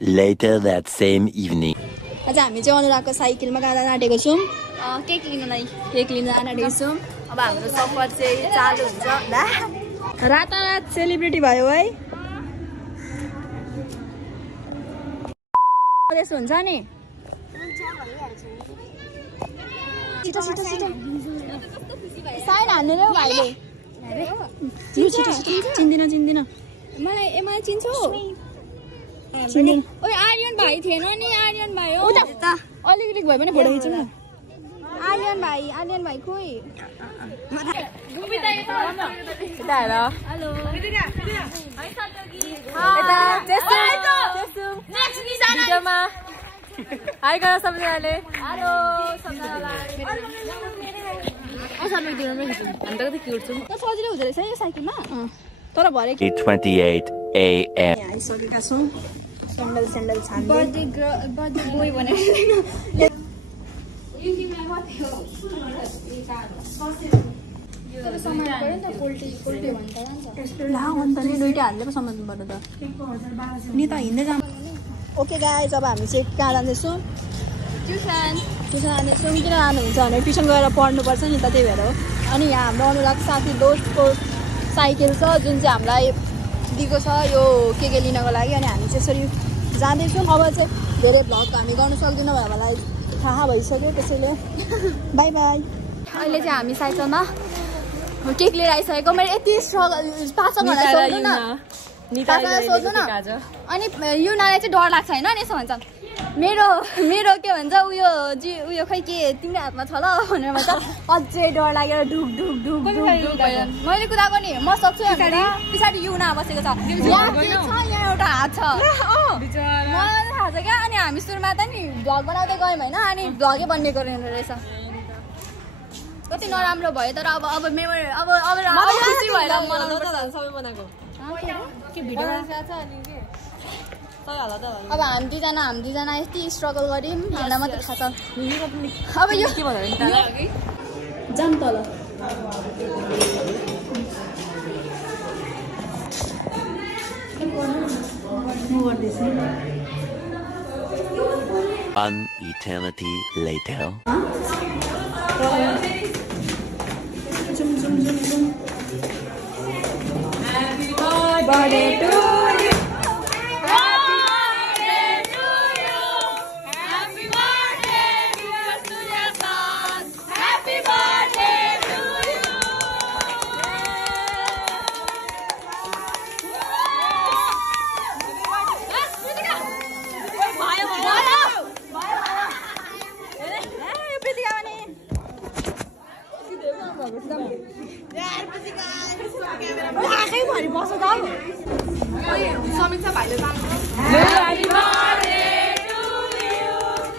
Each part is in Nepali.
Later that same evening. आज हामी चाहिँ अनुरागको साइकलमा गाडा आँटेको छौँ केक लिनलाई केक लिन आँटेको छौँ अब हाम्रो सफर चाहिँ चालु हुन्छ रातारात सेलिब्रिटी भयो है यसो हुन्छ नि छिटो छिटो छिटो साइन हान्नु रे भाइले चिन्दिन चिन्दिन मलाई चिन्छौ चिन्दिन ओइ आर्यन भाइ थिएन नि आर्यन भाइ हो अलिकति भए पनि फोटो खिच्नु न आर्यन भाइ खोइ यता हेर हेलो भिडियोमा हाई गर सबैजनाले हेलो सबैजनालाई सजिलो हुँदो रहेछ यो साइकलमा तर भरे 8:28 AM. आइसकेका छौँ स्यान्डल छान्दै बर्थडे बोय भनेर ला अन्त नि दुइटै हाल्दै पो समात्नु पर्यो त नि त हिँड्दै जानु ओके गाइज अब हामी चाहिँ कहाँ जाँदैछौँ ट्युसन जाँदैछौँ किन जानुहुन्छ भने ट्युसन गएर पढ्नुपर्छ नि त त्यही भएर हो अनि यहाँ हाम्रो अनुराग साथी दोस्तको साइकल छ जुन चाहिँ हामीलाई दिएको छ यो के लिनको लागि अनि हामी चाहिँ यसरी जाँदैछौँ अब चाहिँ धेरै भ्लग हामी गर्न सक्दैनौँ हामीलाई थाहा भइसक्यो त्यसैले बाई बाई अहिले चाहिँ हामी साइकलमा केक लिएर आइसकेको मैले यति स्ट्रगल पासँग सोध्नु न अनि युनालाई चाहिँ डर लाग्छ होइन अनि यसो भन्छ मेरो के भन्छ उयो खै के तिम्रो हातमा छ ल भनेर भन्छ अझै डर लागेर ढुक ढुक ढुक ढुक मैले कुदाएको नि म सक्छु पछाडि युना बसेको छ यहाँ एउटा हात छ मलाई थाहा छ क्या अनि हामी सुरुमा त नि भ्लग बनाउँदै गयौँ होइन अनि भ्लगै बनिएको रहेछ कति नराम्रो भयो तर अब मेमोरी अब खुसी भएर मनाउनु पर्छ सबै बनाएको के भिडियो अब हामी दुईजना यति स्ट्रगल गर्यौँ हामीलाई मात्रै थाहा छ अब यो के भन्नु जाम तल One eternity later. Happy birthday to you. समीक्षा भाइले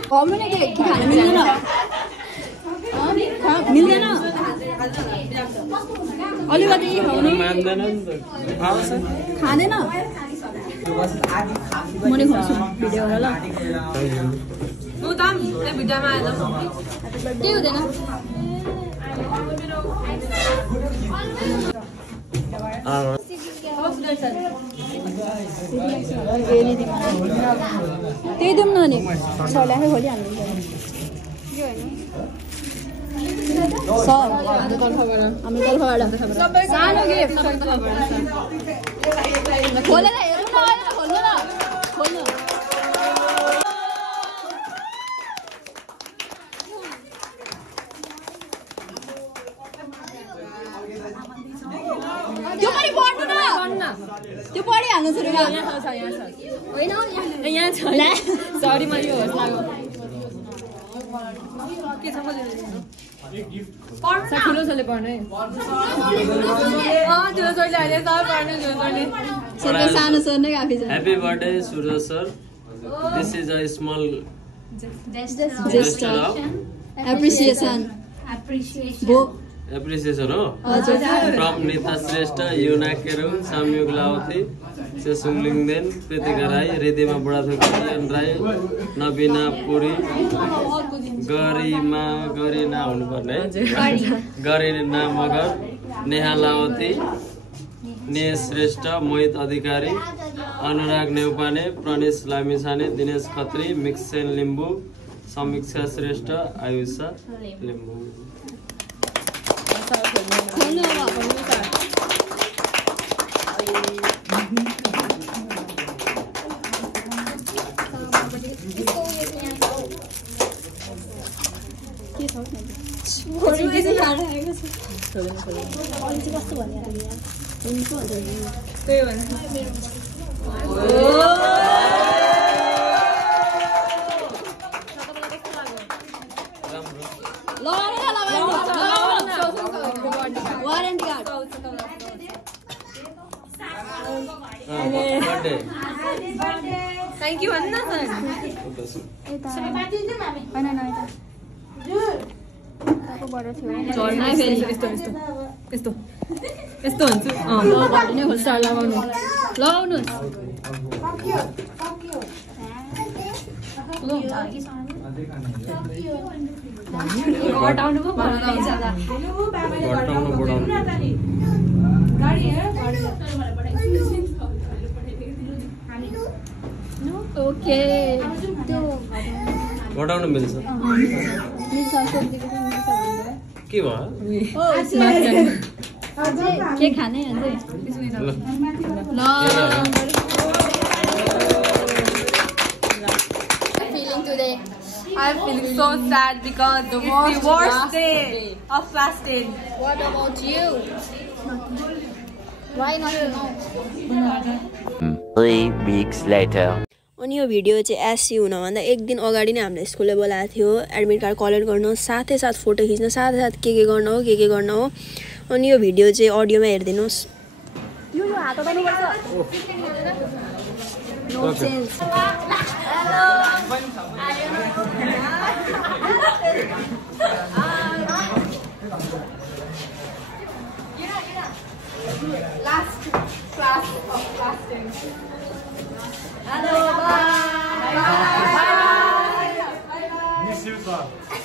घुम्नु के खान मिल्दैन मिल्दैन अलिकति खाउनु खाँदैन म नि खुवाउँछु भिडियो होला ल के हुँदैन त्यही दिउँ न नि सरले आफै खोलिहाल्नु सर हाम्रो तर्फबाट सानो गिफ्ट खोलेर हेर्नु न खोल्नु न खोल्नु त्यो पनि पढ्नु न त्यो पढिहाल्नु छ होइन यहाँ छ सरी मैले यो लाग्यो के छ ठुलो छोले पढ्नु है ठुलो छोरीले अहिले सर पढ्नु छोरीले सानो सर नै काफी छ Happy birthday Surya sir. This is a small gesture of appreciation appreciation from Nita Shrestha, Yuna Kerung, Samyug Lauti, Sesung Lingden, Pritika Rai, Ridima Burathukian Rai, Nabina Puri, Garina Magar, Neha Lauti, नेह श्रेष्ठ, मोहित अधिकारी, अनुराग नेउपाने, प्रणेश लामिछाने, दिनेश खत्री, मिक्सेन लिम्बू, समीक्षा Shrestha, Ayusha Limbu. Thank you, Anna. Okay. घटाउन मिल्छ के भयो के खाने feeling today? I'm feeling so sad because it's the worst day of class 10. What about you? Why not now? 3 weeks later. अनि यो भिडियो चाहिँ एससी हुनभन्दा एक दिन अगाडि नै हामीले स्कुलले बोलाएको थियो एडमिट कार्ड कलेक्ट गर्न साथै साथ फोटो खिच्न साथै साथ के गर्न हो के गर्न हो अनि यो भिडियो चाहिँ अडियोमा हेर्दिनुस् यो हात उठाउनुपर्छ no change Last class of class 10. Hello bye bye Miss you, sir. Bye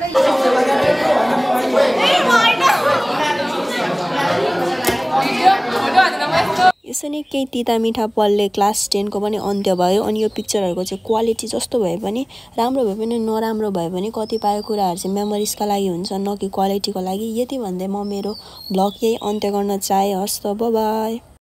bye यसै नै केही तिता मिठा पलले क्लास 10 को पनि अन्त्य भयो अनि यो पिक्चरहरुको चाहिँ क्वालिटी जस्तो भए पनि राम्रो भए पनि नराम्रो भए पनि कतिपय कुराहरु चाहिँ मेमोरिजका लागि हुन्छ न कि क्वालिटीको लागि यति भन्दै म मेरो ब्लग यही अन्त्य गर्न चाहे हस् त बाइ बाइ